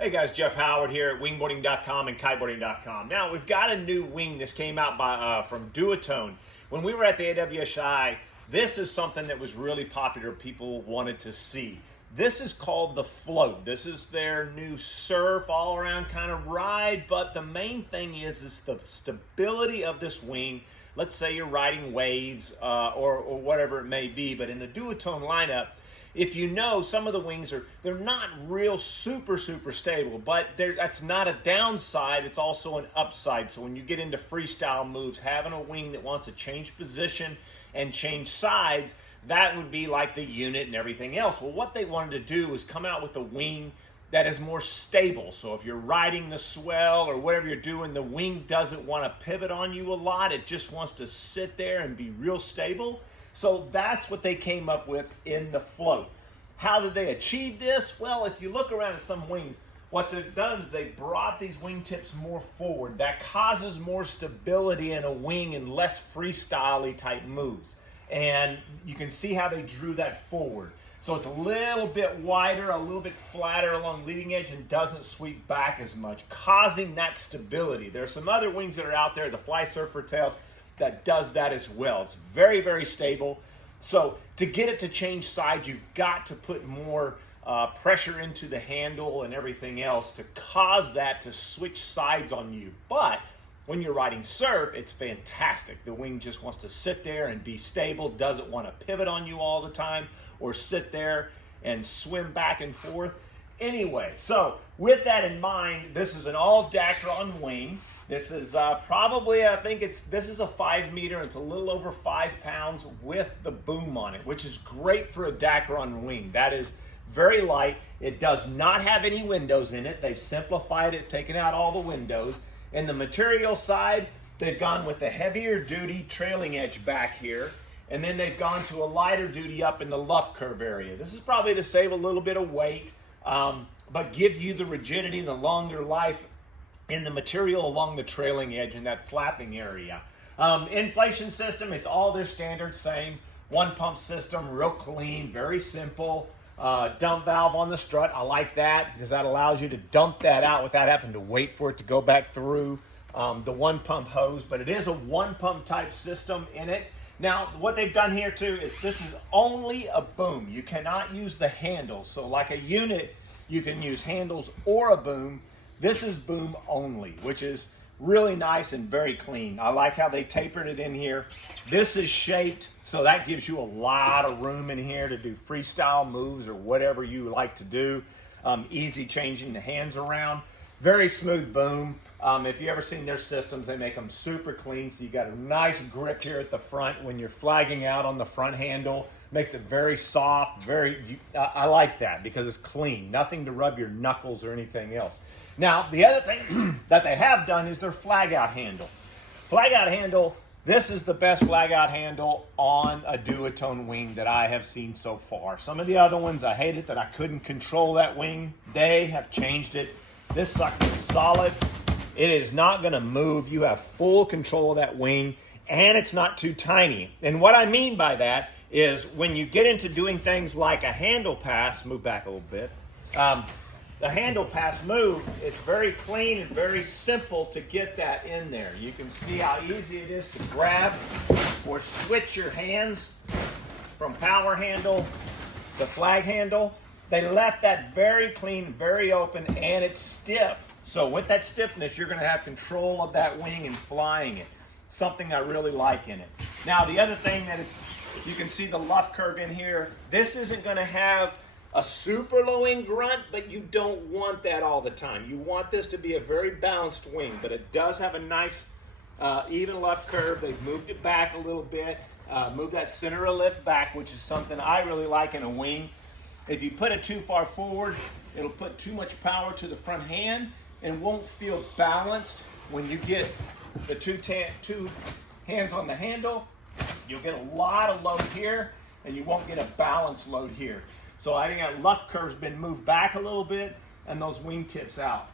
Hey guys, Jeff Howard here at Wingboarding.com and Kiteboarding.com. Now, we've got a new wing. This came out from Duotone. When we were at the AWSI, this is something that was really popular, people wanted to see. This is called the Float. This is their new surf, all-around kind of ride, but the main thing is the stability of this wing. Let's say you're riding waves or whatever it may be, but in the Duotone lineup, if you know, some of the wings they're not real super stable, but that's not a downside, it's also an upside. So when you get into freestyle moves, having a wing that wants to change position and change sides, that would be like the unit and everything else. Well, what they wanted to do was come out with a wing that is more stable. So if you're riding the swell or whatever you're doing, the wing doesn't want to pivot on you a lot. It just wants to sit there and be real stable. So that's what they came up with in the Float. How did they achieve this? Well, if you look around at some wings, what they've done is they brought these wingtips more forward. That causes more stability in a wing and less freestyle-y type moves. And you can see how they drew that forward. So it's a little bit wider, a little bit flatter along leading edge and doesn't sweep back as much, causing that stability. There are some other wings that are out there, the Fly Surfer Tails, that does that as well. It's very stable. So to get it to change sides, you've got to put more pressure into the handle and everything else to cause that to switch sides on you. But when you're riding surf, it's fantastic. The wing just wants to sit there and be stable, doesn't want to pivot on you all the time or sit there and swim back and forth. Anyway, so with that in mind, this is an all Dacron wing. This is probably, this is a 5 meter. It's a little over 5 pounds with the boom on it, which is great for a Dacron wing. That is very light. It does not have any windows in it. They've simplified it, taken out all the windows. And the material side, they've gone with the heavier duty trailing edge back here. And then they've gone to a lighter duty up in the luff curve area. This is probably to save a little bit of weight, but give you the rigidity and the longer life in the material along the trailing edge in that flapping area. Inflation system, it's all their standard same. One pump system, real clean, very simple. Dump valve on the strut, I like that because that allows you to dump that out without having to wait for it to go back through the one pump hose, but it is a one pump type system in it. Now, what they've done here too is this is only a boom. You cannot use the handle. So like a unit, you can use handles or a boom. This is boom only, which is really nice and very clean. I like how they tapered it in here. This is shaped, so that gives you a lot of room in here to do freestyle moves or whatever you like to do. Easy changing the hands around. Very smooth boom. If you ever seen their systems, they make them super clean, so you got a nice grip here at the front when you're flagging out on the front handle. Makes it very soft, I like that because it's clean. Nothing to rub your knuckles or anything else. Now, the other thing that they have done is their flag out handle. Flag out handle, this is the best flag out handle on a Duotone wing that I have seen so far. Some of the other ones, I hated that I couldn't control that wing. They have changed it. This sucker is solid. It is not gonna move. You have full control of that wing and it's not too tiny. And what I mean by that is when you get into doing things like a handle pass, move back a little bit, the handle pass move, it's very clean and very simple to get that in there. You can see how easy it is to grab or switch your hands from power handle to flag handle. They left that very clean, very open, and it's stiff. So with that stiffness, you're gonna have control of that wing and flying it. Something I really like in it. Now, the other thing that you can see the luff curve in here. This isn't gonna have a super low end grunt, but you don't want that all the time. You want this to be a very balanced wing, but it does have a nice even luff curve. They've moved it back a little bit, moved that center of lift back, which is something I really like in a wing. If you put it too far forward, it'll put too much power to the front hand and won't feel balanced. When you get the two hands on the handle, you'll get a lot of load here and you won't get a balanced load here. So I think that luff curve's been moved back a little bit and those wingtips out.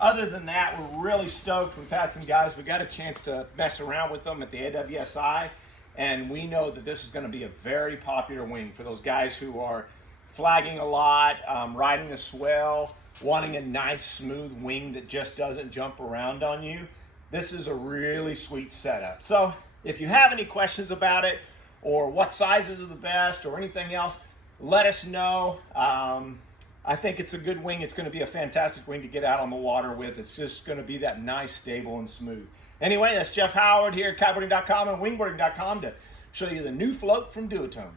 Other than that, we're really stoked. We've had some guys, we got a chance to mess around with them at the AWSI, and we know that this is gonna be a very popular wing for those guys who are flagging a lot, riding the swell, wanting a nice smooth wing that just doesn't jump around on you, this is a really sweet setup. So if you have any questions about it, or what sizes are the best, or anything else, let us know. I think it's a good wing. It's going to be a fantastic wing to get out on the water with. It's just going to be that nice, stable, and smooth. Anyway, that's Jeff Howard here at Kiteboarding.com and Wingboarding.com to show you the new float from Duotone.